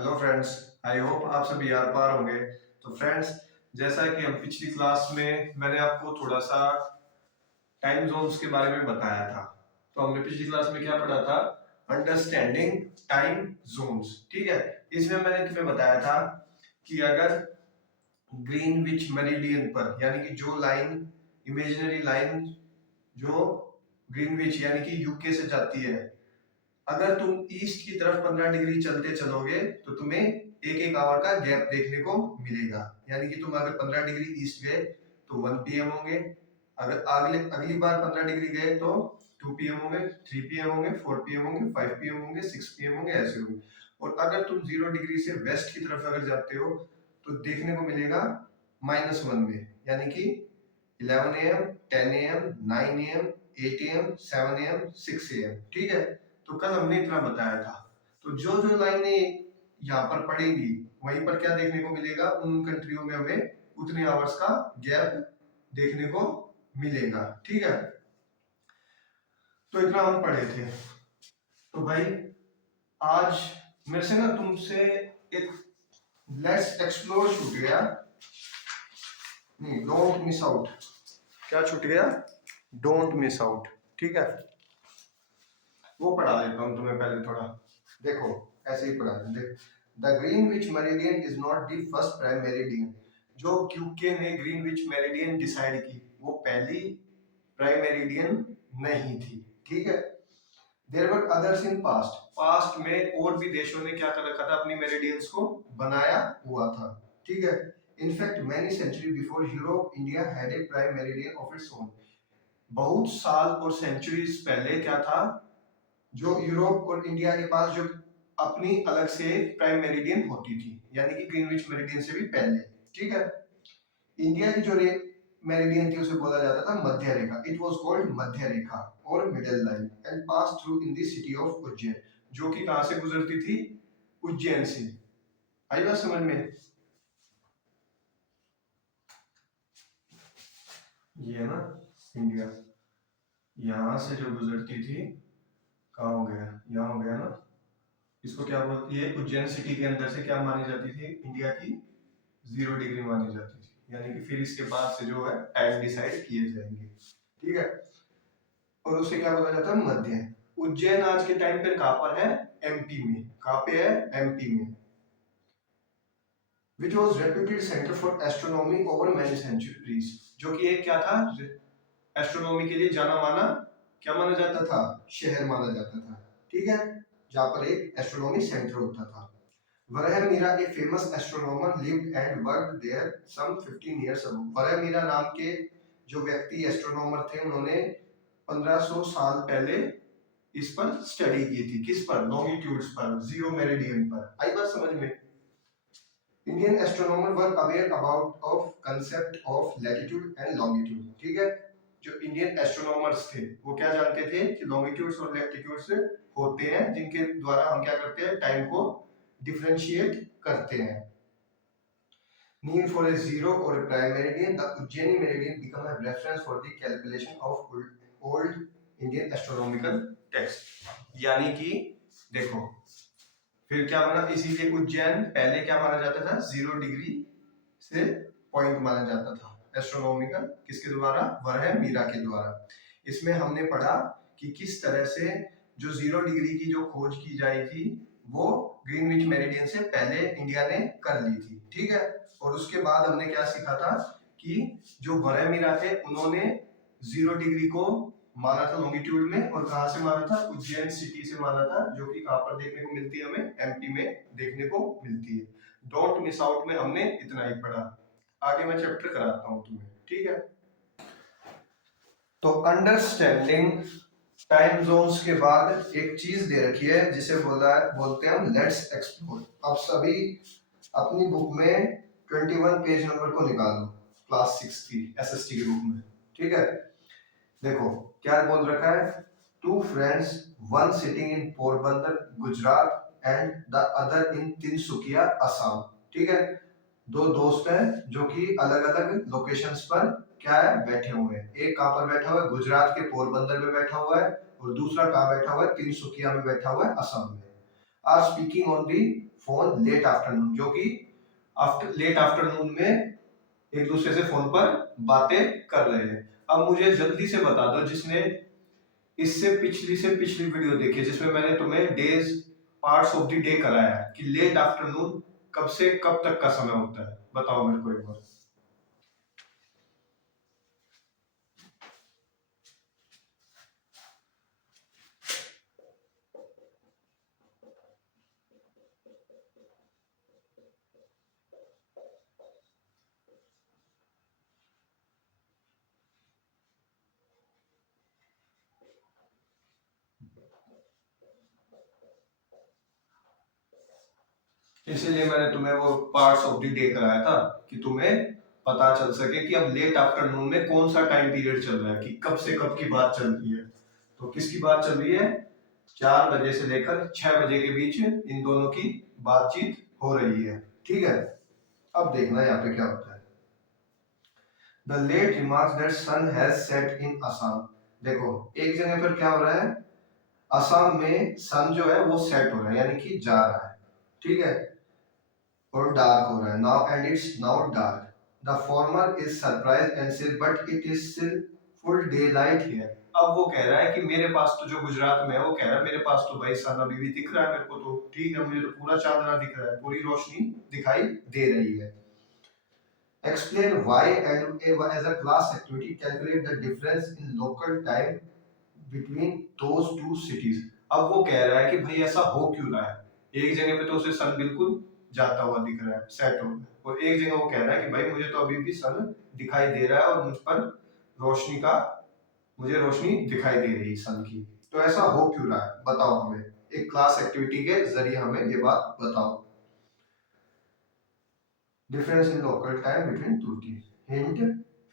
Hello friends, I hope आप सभी याद पार होंगे। तो फ्रेंड्स, जैसा कि हम पिछली क्लास में मैंने आपको थोड़ा सा टाइम जोन्स के बारे में बताया था। तो हमने पिछली क्लास में क्या पढ़ा था? Understanding time zones. ठीक है, इसमें मैंने तुम्हें बताया था कि अगर ग्रीनविच मेरिडियन पर, यानी कि जो लाइन, इमेजिनरी लाइन जो ग्रीनविच यानी कि यूके से जाती है, अगर तुम ईस्ट की तरफ 15 डिग्री चलते चलोगे तो तुम्हें एक एक आवर का गैप देखने को मिलेगा। यानी कि तुम अगर 15 डिग्री ईस्ट गए तो 1 पीएम होंगे, अगर अगले अगली बार 15 डिग्री गए तो 2 पीएम होंगे, 3 पीएम होंगे, 4 पीएम होंगे, 5 पीएम होंगे, 6 पीएम होंगे, ऐसे होंगे। और अगर तुम 0 डिग्री से वेस्ट की तरफ अगर जाते हो तो देखने को मिलेगा -1 में, यानी कि 11 M, 10 M, 9 M, 8 M, 7 M, 6 M. ठीक है, तो कल हमने इतना बताया था। तो जो जो लाइनें यहाँ पर पड़ेंगी वहीं पर क्या देखने को मिलेगा, उन कंट्रियों में हमें उतने आवर्स का गैप देखने को मिलेगा। ठीक है, तो इतना हम पढ़े थे। तो भाई आज मेरे से ना तुमसे एक लेट्स एक्सप्लोर छूट गया, नहीं डोंट मिस आउट। क्या छूट गया? Don't miss out. ठीक है, वो पढ़ा देता हूँ तुम्हें पहले थोड़ा। देखो, ऐसे ही पढ़ा दें। The Greenwich meridian is not the first prime meridian. जो क्यूके ने ग्रीनविच मेरिडियन डिसाइड की, वो पहली प्राइम मेरिडियन नहीं थी। ठीक है, there were others in past. Past में और भी देशों ने क्या कर रखा था, अपनी मेरिडियंस को बनाया हुआ था। ठीक है, in fact many century before Europe India had a prime meridian of its own. बहुत साल और सेंचुरीज पहले क्या था, जो यूरोप और इंडिया के पास जो अपनी अलग से प्राइम मेरिडियन होती थी, यानी कि ग्रीनविच मेरिडियन से भी पहले। ठीक है, इंडिया की जो मेरिडियन थी उसे बोला जाता था मध्य रेखा। इट वाज कॉल्ड मध्य रेखा और middle line and pass through in the city of Ujjain, जो कि कहां से गुजरती थी? उज्जैन से। आई बात समझ में? ये है ना इंडिया, यहां से जो गुजरती थी, कहाँ हो गया, यहाँ हो गया ना। इसको क्या बोलती है? उज्जैन सिटी के अंदर से क्या मानी जाती थी? इंडिया की 0 डिग्री मानी जाती थी। यानी कि फिर इसके बाद से जो है टाइम डिसाइड किए जाएंगे। ठीक है, और उसे क्या बोला जाता है? मध्य। उज्जैन आज के टाइम पे कहां पर है? एमपी में। कहां पे है? एमपी में। which was reputed center for astronomy over many centuries। जो कि एक क्या था? एस्ट्रोनॉमी के लिए जाना माना क्या माना जाता था? शहर माना जाता था। ठीक है, जहां पर एक एस्ट्रोनॉमी सेंटर होता था। वरहमीरा, a famous astronomer, lived and worked there some 15 years ago। वरहमीरा नाम के जो व्यक्ति एस्ट्रोनॉमर थे, उन्होंने 1500 साल पहले इस पर स्टडी की थी। किस पर? लॉन्गिट्यूड्स पर, जीरो मेरिडियन पर। आई बात समझ में? Indian astronomer were aware about of concept of latitude and longitude. ठीक है, जो इंडियन एस्ट्रोनॉमर्स थे वो क्या जानते थे कि लॉन्गिट्यूड्स और लैटिट्यूड्स होते हैं, जिनके द्वारा हम क्या करते हैं? टाइम को डिफरेंशिएट करते हैं। Need for a zero or a prime meridian, the Ujjaini meridian become a reference for the calculation of old Indian astronomical text। यानी कि देखो, फिर क्या बना? इसीलिए उज्जैन पहले क्या माना जाता था? 0 डिग्री से पॉइंट माना जाता था एस्ट्रोनॉमिकल। किसके द्वारा? वरहमीरा के द्वारा। इसमें हमने पढ़ा कि किस तरह से जो 0 डिग्री की जो खोज की जाई थी, वो ग्रीनविच मेरिडियन से पहले इंडिया ने कर ली थी। ठीक है, और उसके बाद हमने क्या सीखा था कि जो वरहमीरा थे उन्होंने 0 डिग्री को माना था लॉन्गिट्यूड में, और कहां से माना था? उज्जैन सिटी से माना था, जो कि कहां पर देखने को मिलती है? हमें एमपी में देखने को मिलती है। डोंट मिस आउट में हमने इतना ही पढ़ा। आगे मैं चैप्टर कराता हूं तुम्हें। ठीक है, तो अंडरस्टैंडिंग टाइम जोन्स के बाद एक चीज दे रखी है जिसे बोलते हैं हम लेट्स एक्सप्लोर। अब सभी अपनी बुक में 21 पेज नंबर को निकालो, क्लास 6 की एसएसटी के बुक में। ठीक है, देखो क्या बोल रखा है? Two friends, one sitting in Porbandar Gujarat and the other in Tinsukia Assam. ठीक है, दो दोस्त हैं जो कि अलग अलग लोकेशंस पर क्या है? बैठे हुए हैं। एक कहां पर बैठा हुआ है? गुजरात के पोरबंदर में बैठा हुआ है, और दूसरा कहां बैठा हुआ है? तिनसुकिया में बैठा हुआ है, असम में। Are speaking on the phone late afternoon, जो कि लेट आफ्टरनून में एक दूसरे से फोन पर बातें कर रहे हैं। अब मुझे जल्दी से बता दो जिसने इससे पिछली वीडियो देखी जिसमें मैंने तुम्हें days parts of the day कराया है कि लेट आफ्टरनून कब से कब तक का समय होता है, बताओ मेरे को एक बार। इसीलिए मैंने तुम्हें वो पार्ट्स ऑफ द डे कराया था कि तुम्हें पता चल सके कि अब लेट आफ्टरनून में कौन सा टाइम पीरियड चल रहा है, कि कब से कब की बात चल रही है। तो किसकी बात चल रही है? 4 बजे से लेकर 6 बजे के बीच इन दोनों की बातचीत हो रही है। ठीक है, अब देखना यहाँ पे क्या होता है। The late remarks that sun has set in Assam. देखो एक जगह पर क्या हो रहा है, असम में सन जो है वो सेट हो रहा है, यानी कि जा रहा है। ठीक है, और डार्क हो रहा है now, and it's now dark. The former is surprise and said but it is still full day light here. अब वो कह रहा है कि मेरे पास तो, जो गुजरात में है, वो कह रहा है मेरे पास तो भाई सन अभी भी दिख रहा है मेरे को, तो ठीक है, मुझे तो पूरा चांदना दिख रहा है, पूरी रोशनी दिखाई दे रही है। Explain why and as a class activity calculate the difference in local time between those two cities। अब वो कह रहा है कि भाई ऐसा हो क्यों रहा है, एक जगह पे तो उसे सन बिल्कुल जाता हुआ दिख रहा है, सेट हो रहा है, और एक जगह वो कह रहा है कि भाई मुझे तो अभी भी सन दिखाई दे रहा है और मुझ पर रोशनी का, मुझे रोशनी दिखाई दे रही है सन की। तो ऐसा हो क्यों रहा है, बताओ हमें, एक क्लास एक्टिविटी के जरिए हमें ये बात बताओ। Difference in local time between two T. Hint,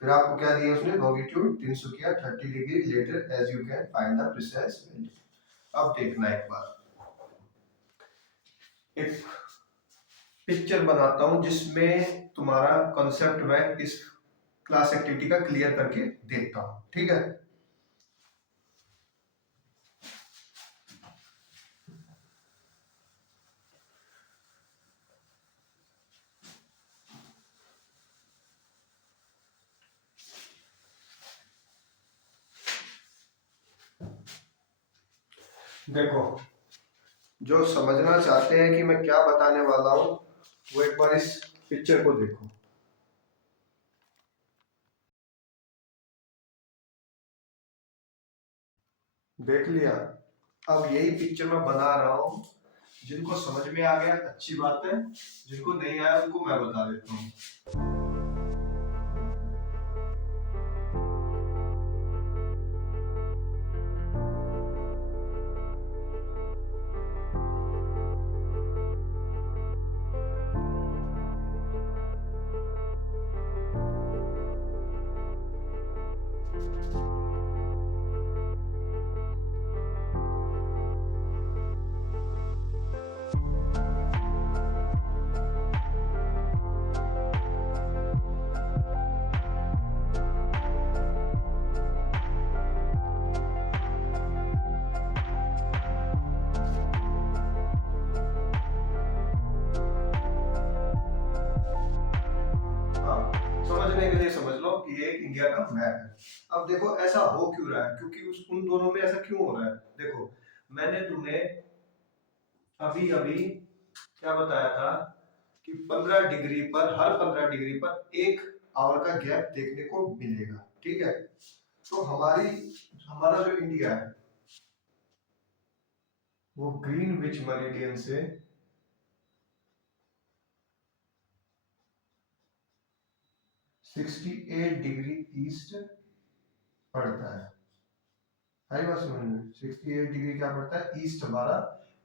फिर आपको क्या दिया उसने, longitude 300 30 degree later as you can find the precise value. अब देखना एक बार, एक पिक्चर बनाता हूं जिसमें तुम्हारा कॉन्सेप्ट मैं इस क्लास एक्टिविटी का क्लियर करके देखता हूं। ठीक है, देखो जो समझना चाहते हैं कि मैं क्या बताने वाला हूं, वो एक बार इस पिक्चर को देखो। देख लिया? अब यही पिक्चर मैं बना रहा हूं, जिनको समझ में आ गया अच्छी बात है, जिनको नहीं आया उनको मैं बता देता हूँ। समझने के लिए समझ लो कि ये एक इंडिया का मैप है। अब देखो ऐसा हो क्यों रहा है, क्योंकि उन दोनों में ऐसा क्यों हो रहा है। देखो मैंने तुम्हें अभी अभी क्या बताया था कि 15 डिग्री पर, हर 15 डिग्री पर 1 आवर का गैप देखने को मिलेगा। ठीक है, तो हमारा जो इंडिया है वो ग्रीनविच मेरिडियन से 68 डिग्री ईस्ट पड़ता है। आई बात समझ में, 68 डिग्री क्या पड़ता है, ईस्ट हमारा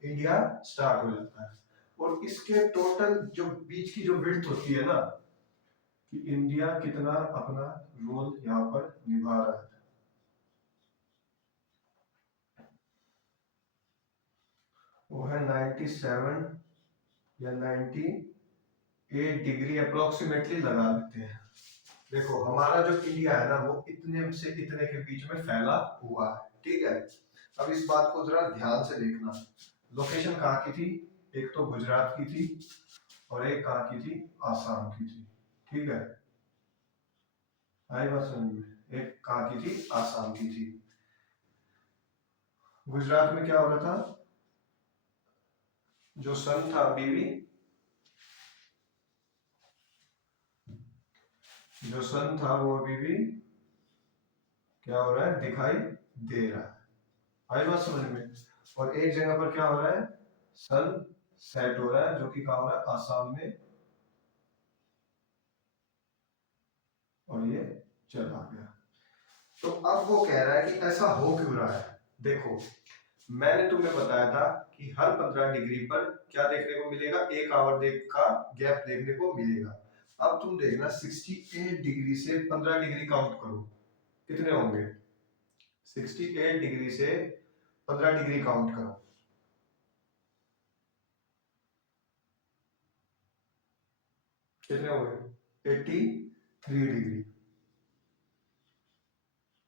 इंडिया स्टार्ट हो जाता है। और इसके टोटल जो बीच की जो विड्थ होती है ना, कि इंडिया कितना अपना रोल यहाँ पर निभा रहा है, वो है 97 या 98 डिग्री अप्रोक्सीमेटली लगा लेते हैं। देखो हमारा जो इंडिया है ना वो इतने से इतने के बीच में फैला हुआ है। ठीक है, अब इस बात को जरा ध्यान से देखना, लोकेशन कहाँ की थी, एक तो गुजरात की थी और एक कहाँ की थी, आसाम की थी। ठीक है, आई बात समझ में? एक कहाँ की थी, आसाम की थी। गुजरात में क्या हो रहा था, जो सन था अभी भी, जो सन था वो अभी भी क्या हो रहा है, दिखाई दे रहा है। आई बात समझ में? और एक जगह पर क्या हो रहा है, सन सेट हो रहा है, जो कि कहा हो रहा है, आसाम में, और ये चला गया। तो अब वो कह रहा है कि ऐसा हो क्यों रहा है। देखो, मैंने तुम्हें बताया था कि हर 15 डिग्री पर क्या देखने को मिलेगा, 1 आवर का गैप देखने को मिलेगा। अब तुम देखना 68 डिग्री से 15 डिग्री काउंट करो, कितने होंगे। 68 डिग्री से 15 डिग्री काउंट करो, कितने होंगे, 83 डिग्री।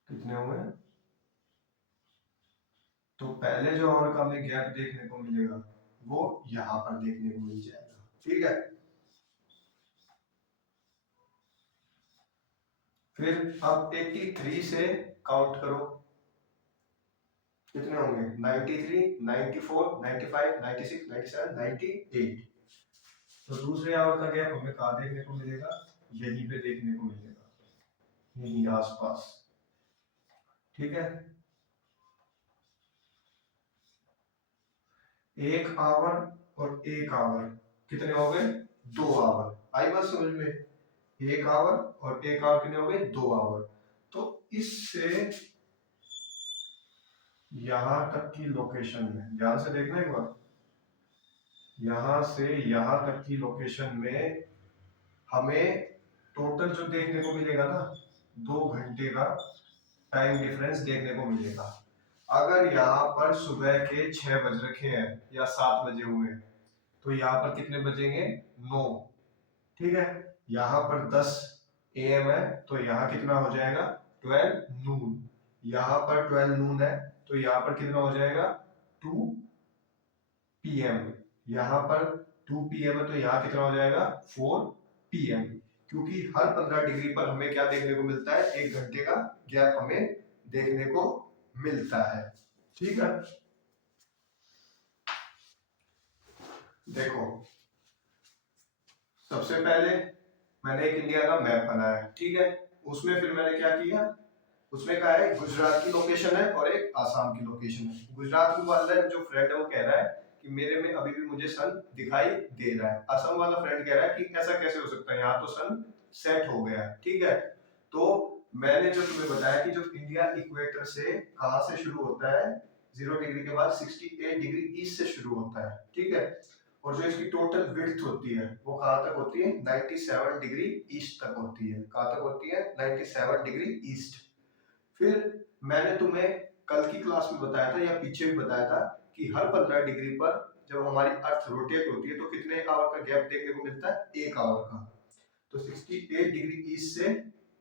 कितने हुए, तो पहले जो आवर का हमें गैप देखने को मिलेगा वो यहां पर देखने को मिल जाएगा। ठीक है, फिर अब 83 से काउंट करो, कितने होंगे, 93, 94, 95, 96, 97, 98। तो दूसरे आवर का गैप हमें कहाँ देखने को मिलेगा, यहीं पे देखने को मिलेगा, यहीं आसपास। ठीक है, 1 आवर और 1 आवर कितने हो गए, 2 आवर। आई बात समझ में, 1 आवर और 1 आवर कितने हो गए, 2 आवर। तो इससे यहां तक की लोकेशन में ध्यान से देखना एक बार, यहां से यहां तक की लोकेशन में हमें टोटल जो देखने को मिलेगा ना, 2 घंटे का टाइम डिफरेंस देखने को मिलेगा। अगर यहाँ पर सुबह के 6 बज रखे हैं या 7 बजे हुए हैं, तो यहाँ पर कितने बजेंगे, 9। ठीक है, यहाँ पर 10 AM है, तो यहाँ कितना हो जाएगा, 12 नून। यहाँ पर 12 नून है, तो यहाँ पर कितना हो जाएगा, 2 PM। यहाँ पर 2 PM है, तो यहाँ कितना हो जाएगा, 4 PM। क्योंकि हर 15 डिग्री पर हमें क्या देखने को मिलता है, 1 घंटे का गैप हमें देखने को मिलता है। ठीक है, देखो, सबसे पहले मैंने एक इंडिया का मैप बनाया, ठीक है। उसमें फिर मैंने क्या किया, उसमें कहा है गुजरात की लोकेशन है और एक आसाम की लोकेशन है। गुजरात वाला जो फ्रेंड है वो कह रहा है कि मेरे में अभी भी मुझे सन दिखाई दे रहा है। असम वाला फ्रेंड कह रहा है कि ऐसा कैसे हो सकता है, यहाँ तो सन सेट हो गया है। ठीक है, तो मैंने जो तुम्हें बताया कि जो इंडिया इक्वेटर से कहां से शुरू होता है, 0 डिग्री के बाद 68 डिग्री ईस्ट से शुरू होता है। ठीक है, और जो इसकी टोटल विड्थ होती है वो कहां तक होती है, 97 डिग्री ईस्ट तक होती है। कहां तक होती है, 97 डिग्री ईस्ट। फिर मैंने तुम्हें कल की क्लास में बताया था या पीछे भी बताया था कि हर 15 डिग्री पर जब हमारी अर्थ रोटेट होती है तो कितने आवर का गैप देखने को मिलता है, 1 आवर का। तो 68 डिग्री ईस्ट से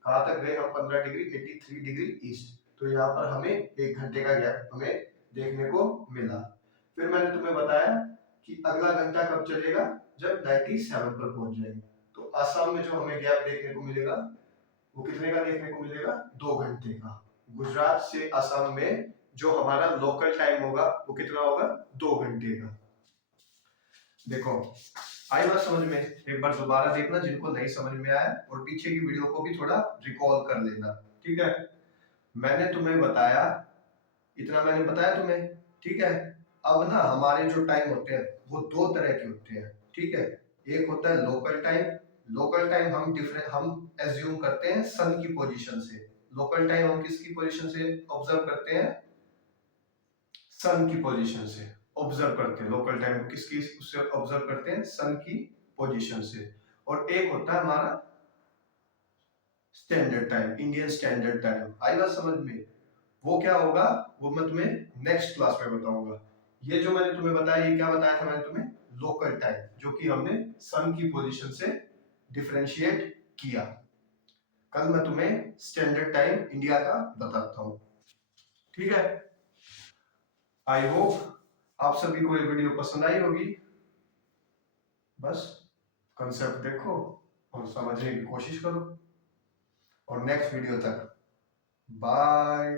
कहां तक गए हम, 15 डिग्री, 83 डिग्री ईस्ट। तो यहाँ पर हमें 1 घंटे का गैप हमें देखने को मिला। फिर मैंने तुम्हें बताया कि अगला घंटा कब चलेगा, जब 97 पर पहुंच जाएंगे। तो आसाम में जो हमें गैप देखने को मिलेगा वो कितने का देखने को मिलेगा, 2 घंटे का। गुजरात से असम में जो हमारा लोकल टाइम होगा वो कितना होगा, 2 घंटे का। देखो, आई बात समझ में, एक बार दोबारा देखना जिनको नहीं समझ में आया, और पीछे की वीडियो को भी थोड़ा रिकॉल कर लेना। ठीक है, मैंने तुम्हें बताया, इतना मैंने बताया तुम्हें। ठीक है, अब ना हमारे जो टाइम होते हैं वो 2 तरह के होते हैं। ठीक है, एक होता है लोकल टाइम। लोकल टाइम हम एज्यूम करते हैं सन की पोजीशन से। लोकल टाइम हम किसकी पोजीशन से ऑब्जर्व करते हैं, सन की पोजीशन से ऑब्जर्व करते हैं। लोकल टाइम को किसकी उससे ऑब्जर्व करते हैं, सन की पोजीशन से। और एक होता है हमारा standard time, Indian standard time. आई बात समझ में, वो क्या होगा वो मैं तुम्हें नेक्स्ट क्लास में बताऊंगा। ये जो मैंने तुम्हें बताया, ये क्या बताया था मैंने तुम्हें, लोकल टाइम, जो कि हमने सन की पोजीशन से डिफरेंशिएट किया। कल मैं तुम्हें स्टैंडर्ड टाइम इंडिया का बताता हूँ। ठीक है, आई होप आप सभी को ये वीडियो पसंद आई होगी। बस कंसेप्ट देखो और समझने की कोशिश करो। और नेक्स्ट वीडियो तक बाय।